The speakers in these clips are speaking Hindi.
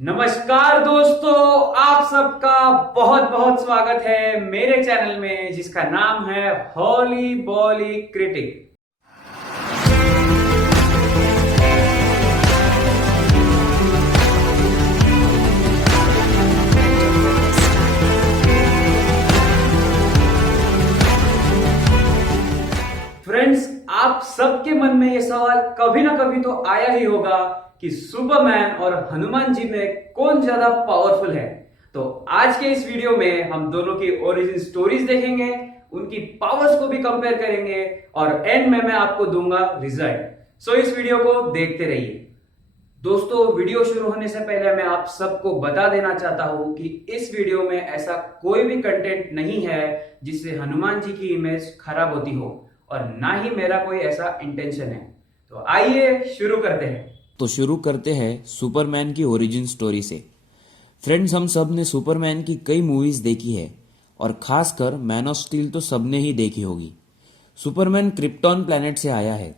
नमस्कार दोस्तों, आप सबका बहुत बहुत स्वागत है मेरे चैनल में जिसका नाम है हॉली बॉली क्रिटिक। फ्रेंड्स, आप सबके मन में यह सवाल कभी ना कभी तो आया ही होगा कि सुपरमैन और हनुमान जी में कौन ज्यादा पावरफुल है। तो आज के इस वीडियो में हम दोनों की ओरिजिन स्टोरीज देखेंगे, उनकी पावर्स को भी कंपेयर करेंगे और एंड में मैं आपको दूंगा रिजल्ट। सो इस वीडियो को देखते रहिए। दोस्तों, वीडियो शुरू होने से पहले मैं आप सबको बता देना चाहता हूं कि इस वीडियो में ऐसा कोई भी कंटेंट नहीं है जिससे हनुमान जी की इमेज खराब होती हो और ना ही मेरा कोई ऐसा इंटेंशन है। तो आइए शुरू करते हैं। तो शुरू करते हैं सुपरमैन की ओरिजिन स्टोरी से। फ्रेंड्स, हम सब ने सुपरमैन की कई मूवीज देखी है और खासकर मैन ऑफ स्टील तो सबने ही देखी होगी। सुपरमैन क्रिप्टॉन प्लैनेट से आया है।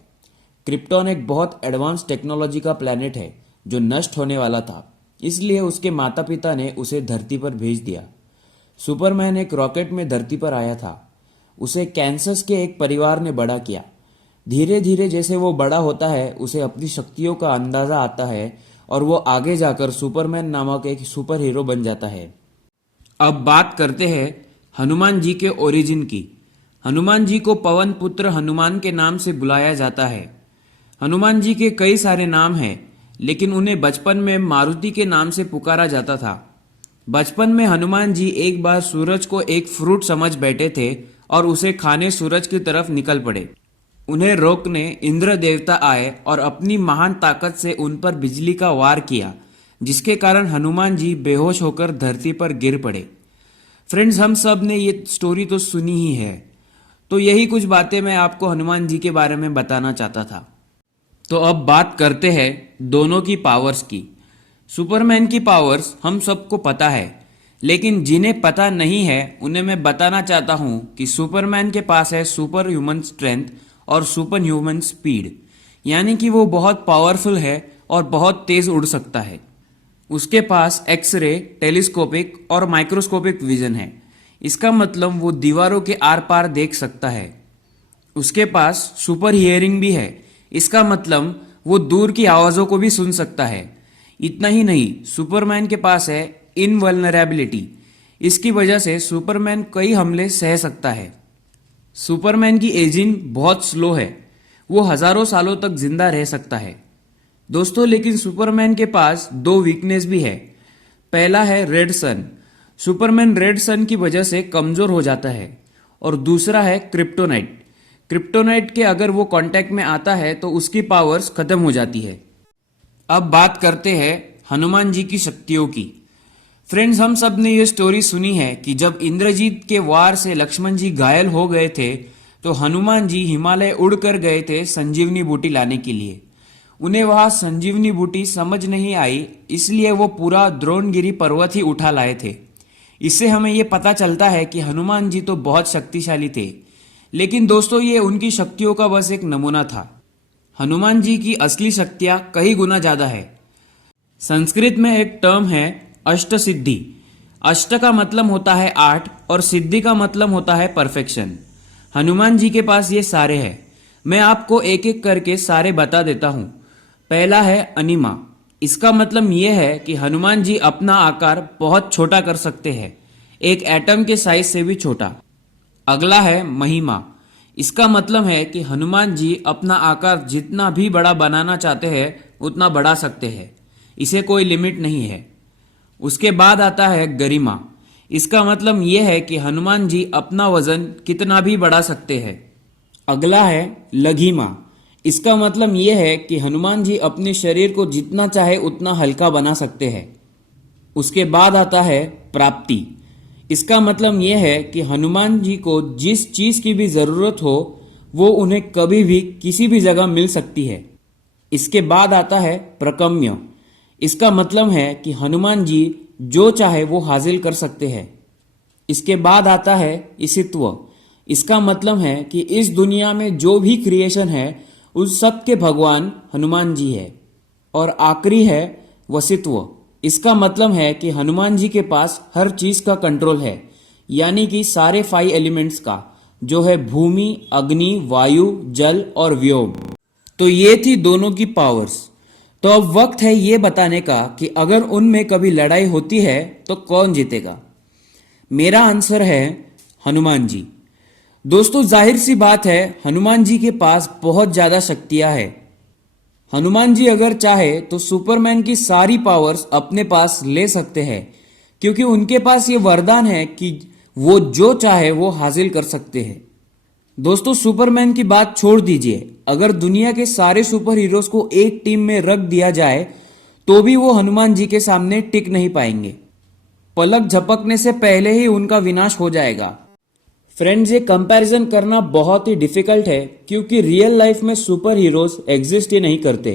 क्रिप्टॉन एक बहुत एडवांस टेक्नोलॉजी का प्लैनेट है जो नष्ट होने वाला था, इसलिए उसके माता पिता ने उसे धरती पर भेज दिया। सुपरमैन एक रॉकेट में धरती पर आया था। उसे कैंसस के एक परिवार ने बड़ा किया। धीरे धीरे जैसे वो बड़ा होता है उसे अपनी शक्तियों का अंदाजा आता है और वो आगे जाकर सुपरमैन नामक एक सुपर हीरो बन जाता है। अब बात करते हैं हनुमान जी के ओरिजिन की। हनुमान जी को पवन पुत्र हनुमान के नाम से बुलाया जाता है। हनुमान जी के कई सारे नाम हैं, लेकिन उन्हें बचपन में मारुति के नाम से पुकारा जाता था। बचपन में हनुमान जी एक बार सूरज को एक फ्रूट समझ बैठे थे और उसे खाने सूरज की तरफ निकल पड़े। उन्हें रोकने इंद्र देवता आए और अपनी महान ताकत से उन पर बिजली का वार किया, जिसके कारण हनुमान जी बेहोश होकर धरती पर गिर पड़े। फ्रेंड्स, हम सब ने ये स्टोरी तो सुनी ही है, तो यही कुछ बातें मैं आपको हनुमान जी के बारे में बताना चाहता था। तो अब बात करते हैं दोनों की पावर्स की। सुपरमैन की पावर्स हम सबको पता है, लेकिन जिन्हें पता नहीं है उन्हें मैं बताना चाहता हूं कि सुपरमैन के पास है सुपर ह्यूमन स्ट्रेंथ और सुपर ह्यूमन स्पीड, यानी कि वो बहुत पावरफुल है और बहुत तेज उड़ सकता है। उसके पास एक्सरे, टेलीस्कोपिक और माइक्रोस्कोपिक विजन है। इसका मतलब वो दीवारों के आर पार देख सकता है। उसके पास सुपर हियरिंग भी है। इसका मतलब वो दूर की आवाज़ों को भी सुन सकता है। इतना ही नहीं, सुपरमैन के पास है इनवल्नरेबिलिटी। इसकी वजह से सुपरमैन कई हमले सह सकता है। सुपरमैन की एजिंग बहुत स्लो है। वो हजारों सालों तक जिंदा रह सकता है। दोस्तों, लेकिन सुपरमैन के पास दो वीकनेस भी है। पहला है red sun. Superman red sun की वजह से कमजोर हो जाता है। और दूसरा है क्रिप्टोनाइट। क्रिप्टोनाइट के अगर वो कांटेक्ट में आता है तो उसकी पावर्स खत्म हो जाती है। अब बात करते हैं हनुमान जी की शक्तियों की। फ्रेंड्स, हम सब ने ये स्टोरी सुनी है कि जब इंद्रजीत के वार से लक्ष्मण जी घायल हो गए थे तो हनुमान जी हिमालय उड़कर गए थे संजीवनी बूटी लाने के लिए। उन्हें वहां संजीवनी बूटी समझ नहीं आई, इसलिए वो पूरा द्रोणगिरी पर्वत ही उठा लाए थे। इससे हमें ये पता चलता है कि हनुमान जी तो बहुत शक्तिशाली थे, लेकिन दोस्तों ये उनकी शक्तियों का बस एक नमूना था। हनुमान जी की असली शक्तियां कई गुना ज्यादा है। संस्कृत में एक टर्म है अष्ट सिद्धि। अष्ट का मतलब होता है 8 और सिद्धि का मतलब होता है परफेक्शन। हनुमान जी के पास ये सारे हैं। मैं आपको एक एक करके सारे बता देता हूं। पहला है अनिमा। इसका मतलब यह है कि हनुमान जी अपना आकार बहुत छोटा कर सकते हैं, एक एटम के साइज से भी छोटा। अगला है महिमा। इसका मतलब है कि हनुमान जी अपना आकार जितना भी बड़ा बनाना चाहते हैं उतना बढ़ा सकते हैं, इसे कोई लिमिट नहीं है। उसके बाद आता है गरिमा। इसका मतलब यह है कि हनुमान जी अपना वजन कितना भी बढ़ा सकते हैं। अगला है लघिमा। इसका मतलब यह है कि हनुमान जी अपने शरीर को जितना चाहे उतना हल्का बना सकते हैं। उसके बाद आता है प्राप्ति। इसका मतलब यह है कि हनुमान जी को जिस चीज की भी जरूरत हो वो उन्हें कभी भी किसी भी जगह मिल सकती है। इसके बाद आता है प्रकम्य। इसका मतलब है कि हनुमान जी जो चाहे वो हासिल कर सकते हैं। इसके बाद आता है ईशित्व। इसका मतलब है कि इस दुनिया में जो भी क्रिएशन है उस सब के भगवान हनुमान जी है। और आखिरी है वसित्व। इसका मतलब है कि हनुमान जी के पास हर चीज का कंट्रोल है, यानी कि सारे 5 एलिमेंट्स का, जो है भूमि, अग्नि, वायु, जल और व्योम। तो ये थी दोनों की पावर्स। तो अब वक्त है ये बताने का कि अगर उनमें कभी लड़ाई होती है तो कौन जीतेगा। मेरा आंसर है हनुमान जी। दोस्तों जाहिर सी बात है, हनुमान जी के पास बहुत ज्यादा शक्तियां हैं। हनुमान जी अगर चाहे तो सुपरमैन की सारी पावर्स अपने पास ले सकते हैं, क्योंकि उनके पास ये वरदान है कि वो जो चाहे वो हासिल कर सकते हैं। दोस्तों सुपरमैन की बात छोड़ दीजिए, अगर दुनिया के सारे सुपर हीरोज को एक टीम में रख दिया जाए तो भी वो हनुमान जी के सामने टिक नहीं पाएंगे। पलक झपकने से पहले ही उनका विनाश हो जाएगा। फ्रेंड्स, ये कंपैरिजन करना बहुत ही डिफिकल्ट है, क्योंकि रियल लाइफ में सुपर हीरोज एग्जिस्ट ही नहीं करते।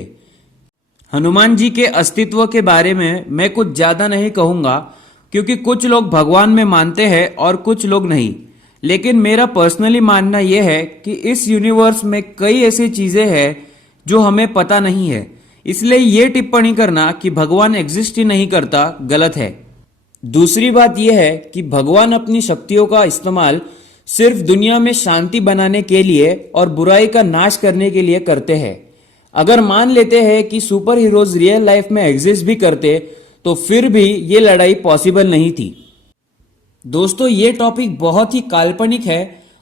हनुमान जी के अस्तित्व के बारे में मैं कुछ ज्यादा नहीं कहूंगा, क्योंकि कुछ लोग भगवान में मानते हैं और कुछ लोग नहीं। लेकिन मेरा पर्सनली मानना यह है कि इस यूनिवर्स में कई ऐसी चीजें हैं जो हमें पता नहीं है, इसलिए ये टिप्पणी करना कि भगवान एग्जिस्ट ही नहीं करता गलत है। दूसरी बात यह है कि भगवान अपनी शक्तियों का इस्तेमाल सिर्फ दुनिया में शांति बनाने के लिए और बुराई का नाश करने के लिए करते हैं। अगर मान लेते हैं कि सुपर हीरोज रियल लाइफ में एग्जिस्ट भी करते तो फिर भी ये लड़ाई पॉसिबल नहीं थी। दोस्तों ये टॉपिक बहुत ही काल्पनिक है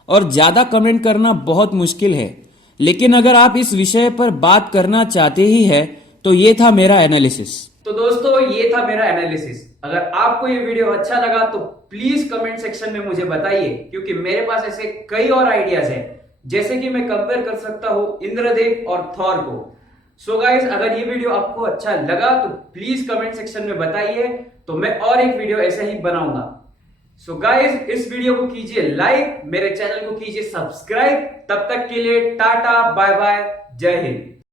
और ज्यादा कमेंट करना बहुत मुश्किल है, लेकिन अगर आप इस विषय पर बात करना चाहते ही है तो ये था मेरा एनालिसिस। तो दोस्तों ये था मेरा एनालिसिस। अगर आपको ये वीडियो अच्छा लगा तो प्लीज कमेंट सेक्शन में मुझे बताइए, क्योंकि मेरे पास ऐसे कई और आइडियाज हैं, जैसे कि मैं कंपेयर कर सकता हूं इंद्रदेव और थॉर को। सो गाइस, अगर ये वीडियो आपको अच्छा लगा तो प्लीज कमेंट सेक्शन में बताइए, तो मैं और एक वीडियो ऐसे ही बनाऊंगा। सो गाइस, इस वीडियो को कीजिए लाइक, मेरे चैनल को कीजिए सब्सक्राइब। तब तक के लिए टाटा, बाय बाय, जय हिंद।